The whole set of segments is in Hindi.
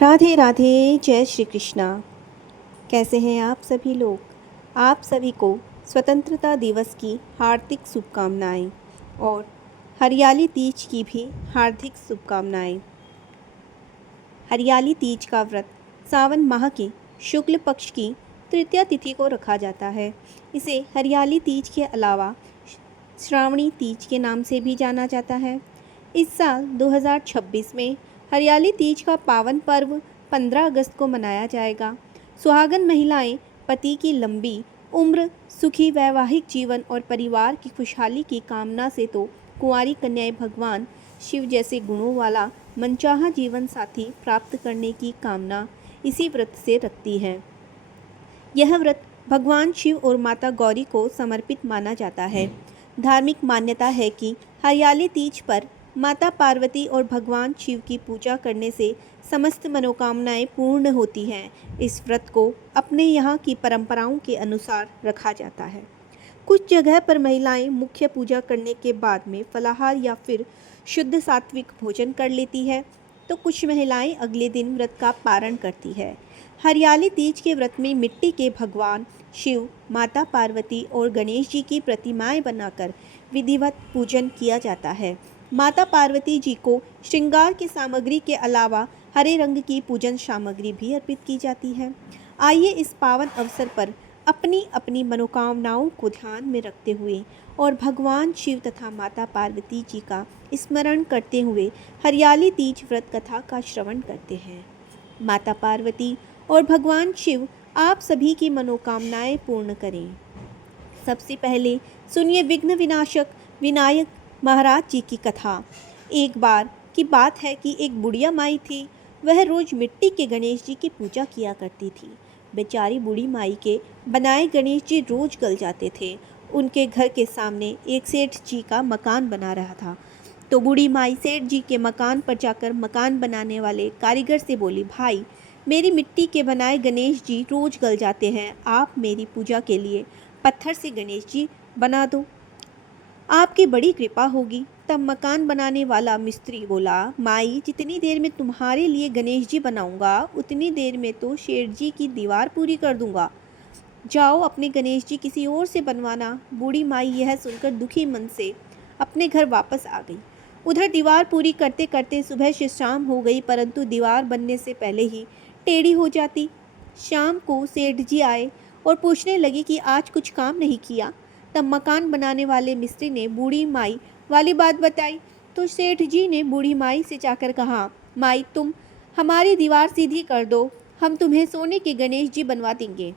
राधे राधे, जय श्री कृष्णा। कैसे हैं आप सभी लोग? आप सभी को स्वतंत्रता दिवस की हार्दिक शुभकामनाएं और हरियाली तीज की भी हार्दिक शुभकामनाएं। हरियाली तीज का व्रत सावन माह के शुक्ल पक्ष की तृतीया तिथि को रखा जाता है। इसे हरियाली तीज के अलावा श्रावणी तीज के नाम से भी जाना जाता है। इस साल 2026 में हरियाली तीज का पावन पर्व 15 अगस्त को मनाया जाएगा। सुहागन महिलाएं पति की लंबी उम्र, सुखी वैवाहिक जीवन और परिवार की खुशहाली की कामना से तो कुंवारी कन्याएं भगवान शिव जैसे गुणों वाला मनचाहा जीवन साथी प्राप्त करने की कामना इसी व्रत से रखती हैं। यह व्रत भगवान शिव और माता गौरी को समर्पित माना जाता है। धार्मिक मान्यता है कि हरियाली तीज पर माता पार्वती और भगवान शिव की पूजा करने से समस्त मनोकामनाएं पूर्ण होती हैं। इस व्रत को अपने यहाँ की परंपराओं के अनुसार रखा जाता है। कुछ जगह पर महिलाएं मुख्य पूजा करने के बाद में फलाहार या फिर शुद्ध सात्विक भोजन कर लेती है, तो कुछ महिलाएं अगले दिन व्रत का पारण करती है। हरियाली तीज के व्रत में मिट्टी के भगवान शिव, माता पार्वती और गणेश जी की प्रतिमाएं बनाकर विधिवत पूजन किया जाता है। माता पार्वती जी को श्रृंगार की सामग्री के अलावा हरे रंग की पूजन सामग्री भी अर्पित की जाती है। आइए इस पावन अवसर पर अपनी अपनी मनोकामनाओं को ध्यान में रखते हुए और भगवान शिव तथा माता पार्वती जी का स्मरण करते हुए हरियाली तीज व्रत कथा का श्रवण करते हैं। माता पार्वती और भगवान शिव आप सभी की मनोकामनाएं पूर्ण करें। सबसे पहले सुनिए विघ्न विनाशक विनायक महाराज जी की कथा। एक बार की बात है कि एक बुढ़िया माई थी। वह रोज मिट्टी के गणेश जी की पूजा किया करती थी। बेचारी बूढ़ी माई के बनाए गणेश जी रोज गल जाते थे। उनके घर के सामने एक सेठ जी का मकान बना रहा था, तो बूढ़ी माई सेठ जी के मकान पर जाकर मकान बनाने वाले कारीगर से बोली, भाई मेरी मिट्टी के बनाए गणेश जी रोज गल जाते हैं, आप मेरी पूजा के लिए पत्थर से गणेश जी बना दो, आपकी बड़ी कृपा होगी। तब मकान बनाने वाला मिस्त्री बोला, माई जितनी देर में तुम्हारे लिए गणेश जी बनाऊंगा उतनी देर में तो शेठ जी की दीवार पूरी कर दूंगा, जाओ अपने गणेश जी किसी और से बनवाना। बूढ़ी माई यह सुनकर दुखी मन से अपने घर वापस आ गई। उधर दीवार पूरी करते करते सुबह से शाम हो गई, परंतु दीवार बनने से पहले ही टेढ़ी हो जाती। शाम को सेठ जी आए और पूछने लगे कि आज कुछ काम नहीं किया। तब मकान बनाने वाले मिस्त्री ने बूढ़ी माई वाली बात बताई, तो सेठ जी ने बूढ़ी माई से जाकर कहा, माई तुम हमारी दीवार सीधी कर दो, हम तुम्हें सोने के गणेश जी बनवा देंगे।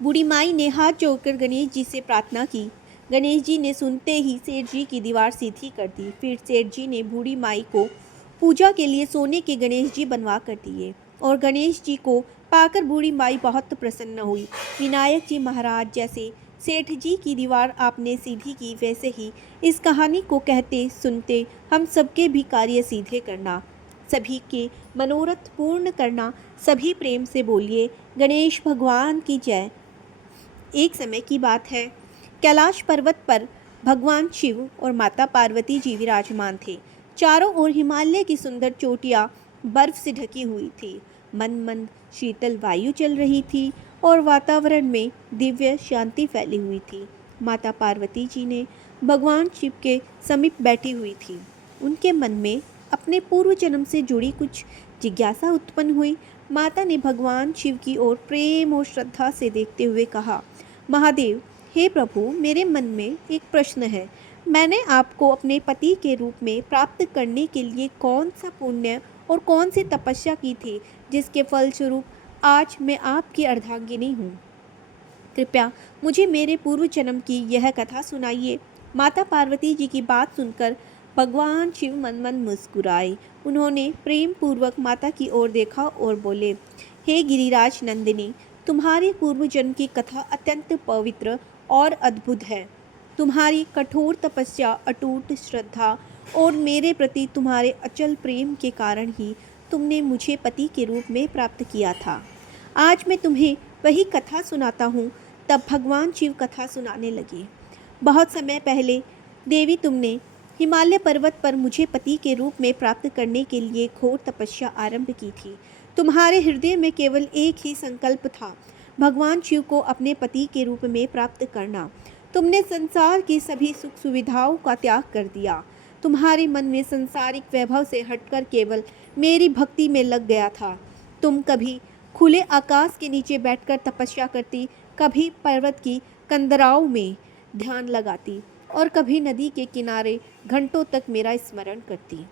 बूढ़ी माई ने हाथ जोड़कर गणेश जी से प्रार्थना की। गणेश जी ने सुनते ही सेठ जी की दीवार सीधी कर दी। फिर सेठ जी ने बूढ़ी माई को पूजा के लिए सोने के गणेश जी बनवा कर दिए और गणेश जी को पाकर बूढ़ी माई बहुत प्रसन्न हुई। विनायक जी महाराज जैसे सेठ जी की दीवार आपने सीधी की, वैसे ही इस कहानी को कहते सुनते हम सबके भी कार्य सीधे करना, सभी के मनोरथ पूर्ण करना। सभी प्रेम से बोलिए गणेश भगवान की जय। एक समय की बात है, कैलाश पर्वत पर भगवान शिव और माता पार्वती जी विराजमान थे। चारों ओर हिमालय की सुंदर चोटियाँ बर्फ से ढकी हुई थी। मंद मंद शीतल वायु चल रही थी और वातावरण में दिव्य शांति फैली हुई थी। माता पार्वती जी ने भगवान शिव के समीप बैठी हुई थी। उनके मन में अपने पूर्व जन्म से जुड़ी कुछ जिज्ञासा उत्पन्न हुई। माता ने भगवान शिव की ओर प्रेम और श्रद्धा से देखते हुए कहा, महादेव, हे प्रभु, मेरे मन में एक प्रश्न है। मैंने आपको अपने पति के रूप में प्राप्त करने के लिए कौन सा पुण्य और कौन सी तपस्या की थी, जिसके फलस्वरूप आज मैं आपकी अर्धांगिनी हूँ। कृपया मुझे मेरे पूर्व जन्म की यह कथा सुनाइए। माता पार्वती जी की बात सुनकर भगवान शिव मन मन मुस्कुराए। उन्होंने प्रेम पूर्वक माता की ओर देखा और बोले, हे गिरिराज नंदिनी, तुम्हारे पूर्व जन्म की कथा अत्यंत पवित्र और अद्भुत है। तुम्हारी कठोर तपस्या, अटूट श्रद्धा और मेरे प्रति तुम्हारे अचल प्रेम के कारण ही तुमने मुझे पति के रूप में प्राप्त किया था। आज मैं तुम्हें वही कथा सुनाता हूँ। तब भगवान शिव कथा सुनाने लगे। बहुत समय पहले देवी, तुमने हिमालय पर्वत पर मुझे पति के रूप में प्राप्त करने के लिए घोर तपस्या आरंभ की थी। तुम्हारे हृदय में केवल एक ही संकल्प था, भगवान शिव को अपने पति के रूप में प्राप्त करना। तुमने संसार की सभी सुख सुविधाओं का त्याग कर दिया। तुम्हारे मन में संसारिक वैभव से हटकर केवल मेरी भक्ति में लग गया था। तुम कभी खुले आकाश के नीचे बैठकर तपस्या करती, कभी पर्वत की कंदराओं में ध्यान लगाती और कभी नदी के किनारे घंटों तक मेरा स्मरण करती।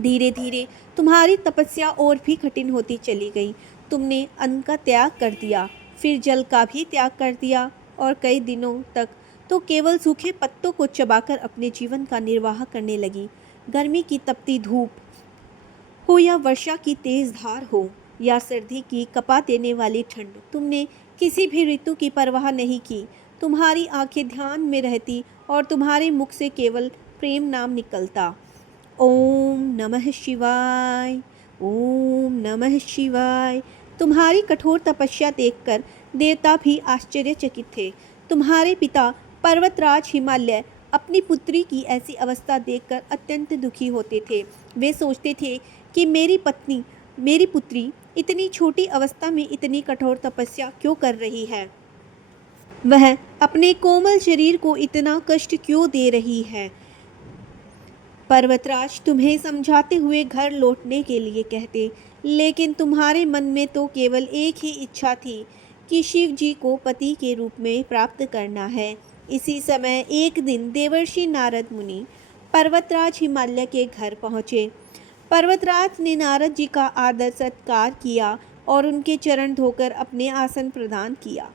धीरे धीरे तुम्हारी तपस्या और भी कठिन होती चली गई। तुमने अन्न का त्याग कर दिया, फिर जल का भी त्याग कर दिया और कई दिनों तक तो केवल सूखे पत्तों को चबाकर अपने जीवन का निर्वाह करने लगी। गर्मी की तपती धूप हो या वर्षा की तेज धार हो या सर्दी की कपा देने वाली ठंड, तुमने किसी भी ऋतु की परवाह नहीं की। तुम्हारी आंखें ध्यान में रहती और तुम्हारे मुख से केवल प्रेम नाम निकलता। ओम नमः शिवाय, ओम नमः शिवाय। तुम्हारी कठोर तपस्या देखकर देवता भी आश्चर्यचकित थे। तुम्हारे पिता पर्वतराज हिमालय अपनी पुत्री की ऐसी अवस्था देखकर अत्यंत दुखी होते थे। वे सोचते थे कि मेरी पुत्री इतनी छोटी अवस्था में इतनी कठोर तपस्या क्यों कर रही है, वह अपने कोमल शरीर को इतना कष्ट क्यों दे रही है। पर्वतराज तुम्हें समझाते हुए घर लौटने के लिए कहते, लेकिन तुम्हारे मन में तो केवल एक ही इच्छा थी कि शिव जी को पति के रूप में प्राप्त करना है। इसी समय एक दिन देवर्षि नारद मुनि पर्वतराज हिमालय के घर पहुँचे। पर्वतराज ने नारद जी का आदर सत्कार किया और उनके चरण धोकर अपने आसन प्रदान किया।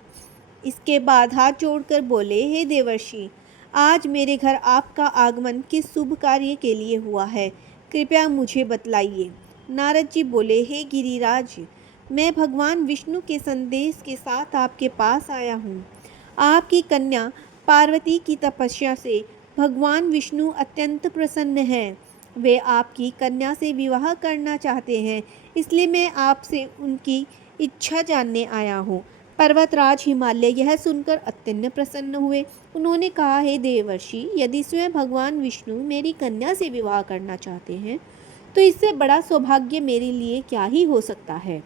इसके बाद हाथ जोड़कर बोले, हे देवर्षि, आज मेरे घर आपका आगमन किस शुभ कार्य के लिए हुआ है, कृपया मुझे बतलाइए। नारद जी बोले, हे गिरिराज, मैं भगवान विष्णु के संदेश के साथ आपके पास आया हूँ। आपकी कन्या पार्वती की तपस्या से भगवान विष्णु अत्यंत प्रसन्न हैं। वे आपकी कन्या से विवाह करना चाहते हैं, इसलिए मैं आपसे उनकी इच्छा जानने आया हूँ। पर्वतराज हिमालय यह सुनकर अत्यंत प्रसन्न हुए। उन्होंने कहा, हे देवर्षि, यदि स्वयं भगवान विष्णु मेरी कन्या से विवाह करना चाहते हैं तो इससे बड़ा सौभाग्य मेरे लिए क्या ही हो सकता है।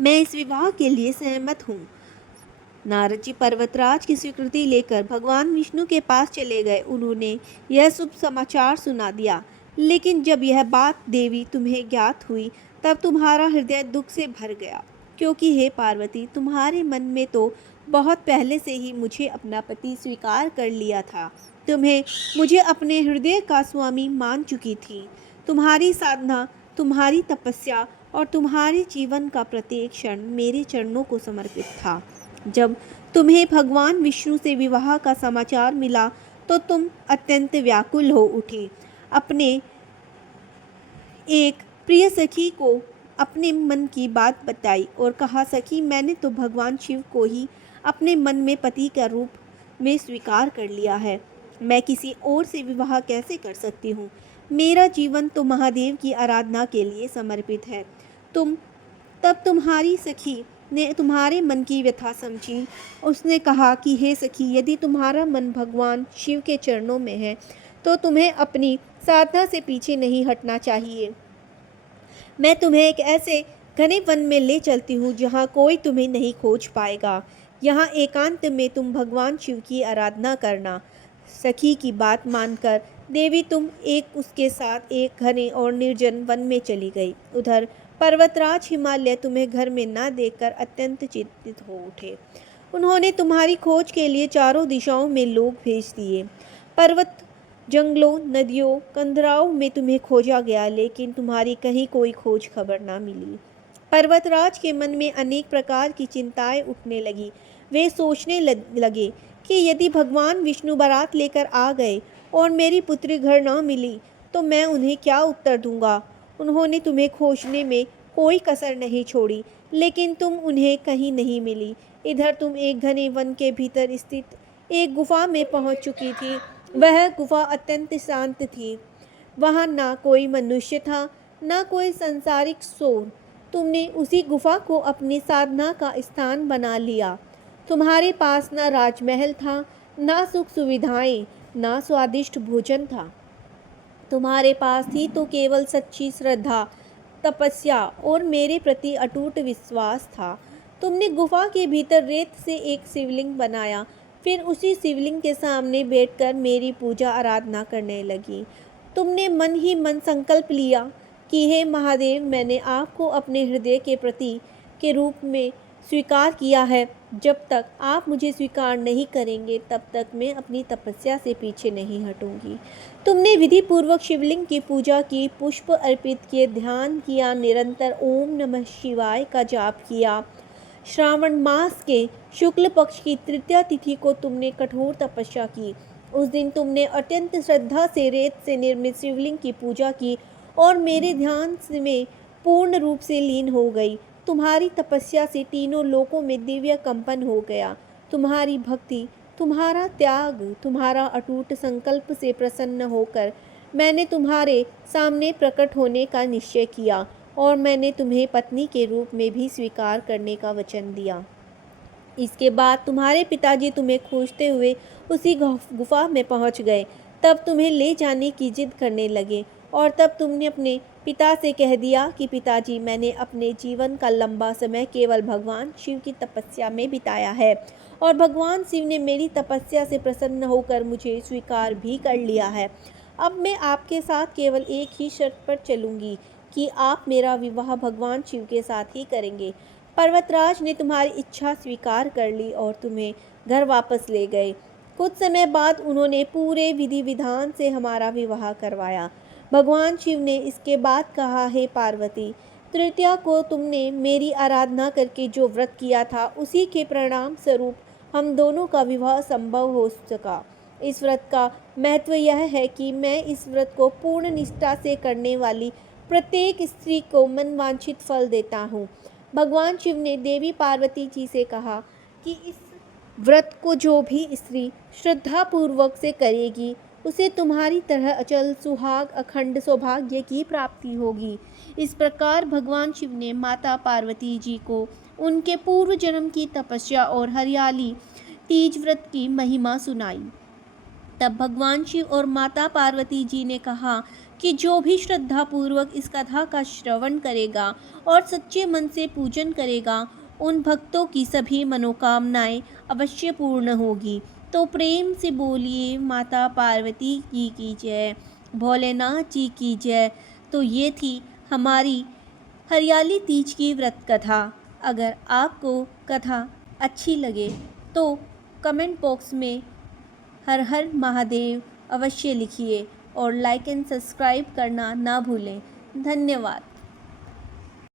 मैं इस विवाह के लिए सहमत हूँ। नारद जी पर्वतराज की स्वीकृति लेकर भगवान विष्णु के पास चले गए। उन्होंने यह शुभ समाचार सुना दिया। लेकिन जब यह बात देवी तुम्हें ज्ञात हुई तब तुम्हारा हृदय दुख से भर गया, क्योंकि हे पार्वती, तुम्हारे मन में तो बहुत पहले से ही मुझे अपना पति स्वीकार कर लिया था। तुम्हें मुझे अपने हृदय का स्वामी मान चुकी थी। तुम्हारी साधना, तुम्हारी तपस्या और तुम्हारे जीवन का प्रत्येक क्षण मेरे चरणों को समर्पित था। जब तुम्हें भगवान विष्णु से विवाह का समाचार मिला तो तुम अत्यंत व्याकुल हो उठी। अपने एक प्रिय सखी को अपने मन की बात बताई और कहा, सखी, मैंने तो भगवान शिव को ही अपने मन में पति का रूप में स्वीकार कर लिया है। मैं किसी और से विवाह कैसे कर सकती हूँ। मेरा जीवन तो महादेव की आराधना के लिए समर्पित है। तब तुम्हारी सखी ने तुम्हारे मन की व्यथा समझी। उसने कहा कि हे सखी, यदि तुम्हारा मन भगवान शिव के चरणों में है तो तुम्हें अपनी साधना से पीछे नहीं हटना चाहिए। मैं तुम्हें एक ऐसे घने वन में ले चलती हूँ जहाँ कोई तुम्हें नहीं खोज पाएगा। यहाँ एकांत में तुम भगवान शिव की आराधना करना। सखी की बात मानकर देवी तुम उसके साथ एक घने और निर्जन वन में चली गई। उधर पर्वतराज हिमालय तुम्हें घर में न देखकर अत्यंत चिंतित हो उठे। उन्होंने तुम्हारी खोज के लिए चारों दिशाओं में लोग भेज दिए। पर्वत, जंगलों, नदियों, कंदराओं में तुम्हें खोजा गया, लेकिन तुम्हारी कहीं कोई खोज खबर ना मिली। पर्वतराज के मन में अनेक प्रकार की चिंताएं उठने लगी। वे सोचने लगे कि यदि भगवान विष्णु बारात लेकर आ गए और मेरी पुत्री घर ना मिली तो मैं उन्हें क्या उत्तर दूंगा। उन्होंने तुम्हें खोजने में कोई कसर नहीं छोड़ी, लेकिन तुम उन्हें कहीं नहीं मिली। इधर तुम एक घने वन के भीतर स्थित एक गुफा में पहुंच चुकी थी। वह गुफा अत्यंत शांत थी। वहां ना कोई मनुष्य था, ना कोई सांसारिक शोर। तुमने उसी गुफा को अपनी साधना का स्थान बना लिया। तुम्हारे पास ना राजमहल था, ना सुख सुविधाएं, ना स्वादिष्ट भोजन था। तुम्हारे पास थी तो केवल सच्ची श्रद्धा, तपस्या और मेरे प्रति अटूट विश्वास था। तुमने गुफा के भीतर रेत से एक शिवलिंग बनाया, फिर उसी शिवलिंग के सामने बैठकर मेरी पूजा आराधना करने लगी। तुमने मन ही मन संकल्प लिया कि हे महादेव, मैंने आपको अपने हृदय के प्रति के रूप में स्वीकार किया है। जब तक आप मुझे स्वीकार नहीं करेंगे तब तक मैं अपनी तपस्या से पीछे नहीं हटूंगी। तुमने विधि पूर्वक शिवलिंग की पूजा की, पुष्प अर्पित किए, ध्यान किया, निरंतर ओम नमः शिवाय का जाप किया। श्रावण मास के शुक्ल पक्ष की तृतीया तिथि को तुमने कठोर तपस्या की। उस दिन तुमने अत्यंत श्रद्धा से रेत से निर्मित शिवलिंग की पूजा की और मेरे ध्यान में पूर्ण रूप से लीन हो गई। तुम्हारी तपस्या से तीनों लोकों में दिव्य कंपन हो गया। तुम्हारी भक्ति, तुम्हारा त्याग, तुम्हारा अटूट संकल्प से प्रसन्न होकर मैंने तुम्हारे सामने प्रकट होने का निश्चय किया और मैंने तुम्हें पत्नी के रूप में भी स्वीकार करने का वचन दिया। इसके बाद तुम्हारे पिताजी तुम्हें खोजते हुए उसी गुफा में पहुंच गए। तब तुम्हें ले जाने की जिद करने लगे और तब तुमने अपने पिता से कह दिया कि पिताजी, मैंने अपने जीवन का लंबा समय केवल भगवान शिव की तपस्या में बिताया है और भगवान शिव ने मेरी तपस्या से प्रसन्न होकर मुझे स्वीकार भी कर लिया है। अब मैं आपके साथ केवल एक ही शर्त पर चलूँगी कि आप मेरा विवाह भगवान शिव के साथ ही करेंगे। पर्वतराज ने तुम्हारी इच्छा स्वीकार कर ली और तुम्हें घर वापस ले गए। कुछ समय बाद उन्होंने पूरे विधि विधान से हमारा विवाह करवाया। भगवान शिव ने इसके बाद कहा, हे पार्वती, तृतीया को तुमने मेरी आराधना करके जो व्रत किया था उसी के परिणाम स्वरूप हम दोनों का विवाह संभव हो सका। इस व्रत का महत्व यह है कि मैं इस व्रत को पूर्ण निष्ठा से करने वाली प्रत्येक स्त्री को मनवांछित फल देता हूँ। भगवान शिव ने देवी पार्वती जी से कहा कि इस व्रत को जो भी स्त्री श्रद्धापूर्वक से करेगी उसे तुम्हारी तरह अचल सुहाग अखंड सौभाग्य की प्राप्ति होगी। इस प्रकार भगवान शिव ने माता पार्वती जी को उनके पूर्व जन्म की तपस्या और हरियाली तीज व्रत की महिमा सुनाई। तब भगवान शिव और माता पार्वती जी ने कहा कि जो भी श्रद्धापूर्वक इस कथा का श्रवण करेगा और सच्चे मन से पूजन करेगा, उन भक्तों की सभी मनोकामनाएं अवश्य पूर्ण होगी। तो प्रेम से बोलिए माता पार्वती जी की जय, भोलेनाथ जी की जय। तो ये थी हमारी हरियाली तीज की व्रत कथा। अगर आपको कथा अच्छी लगे तो कमेंट बॉक्स में हर हर महादेव अवश्य लिखिए और लाइक एंड सब्सक्राइब करना ना भूलें। धन्यवाद।